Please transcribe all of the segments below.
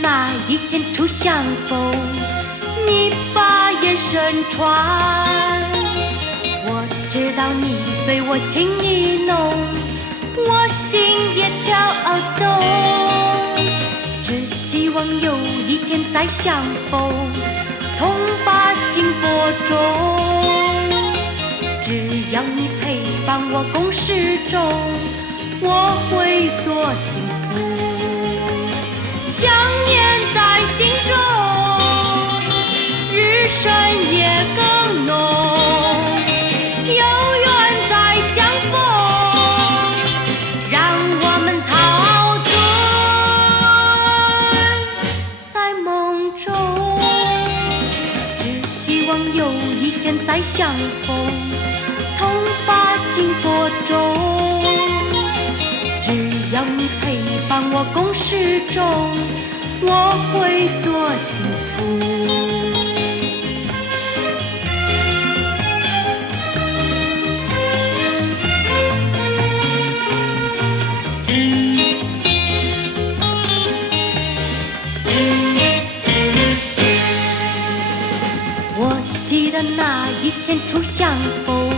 那一天初相逢，你把眼神传，我知道你对我情意浓，我心也跳动，只希望有一天再相逢，同把情播种，只要你陪伴我共事中，我会多幸福。想念在心中，日深夜更浓，有缘再相逢，让我们陶醉在梦中，只希望有一天再相逢，同把情播种，只要你陪伴我共事中，我会多幸福。我记得那一天初相逢，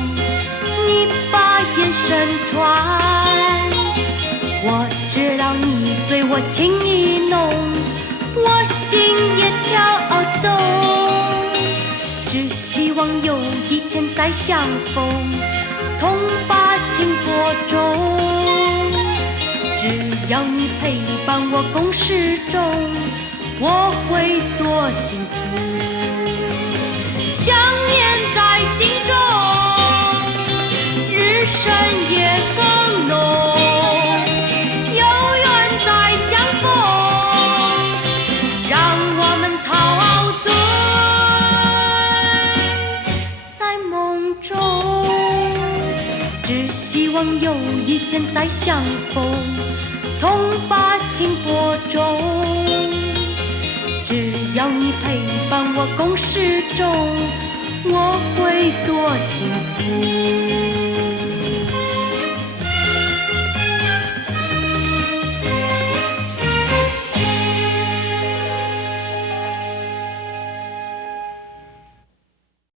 你把眼神传，我知道你对我情意浓，我心也跳动，只希望有一天再相逢，同把情播种，只要你陪伴我共事中，我会多幸福。想念在心中，日深夜更浓，有缘再相逢，让我们陶醉在梦中，只希望有一天再相逢，同把情播种，只要你陪伴我共事中，我会多幸福。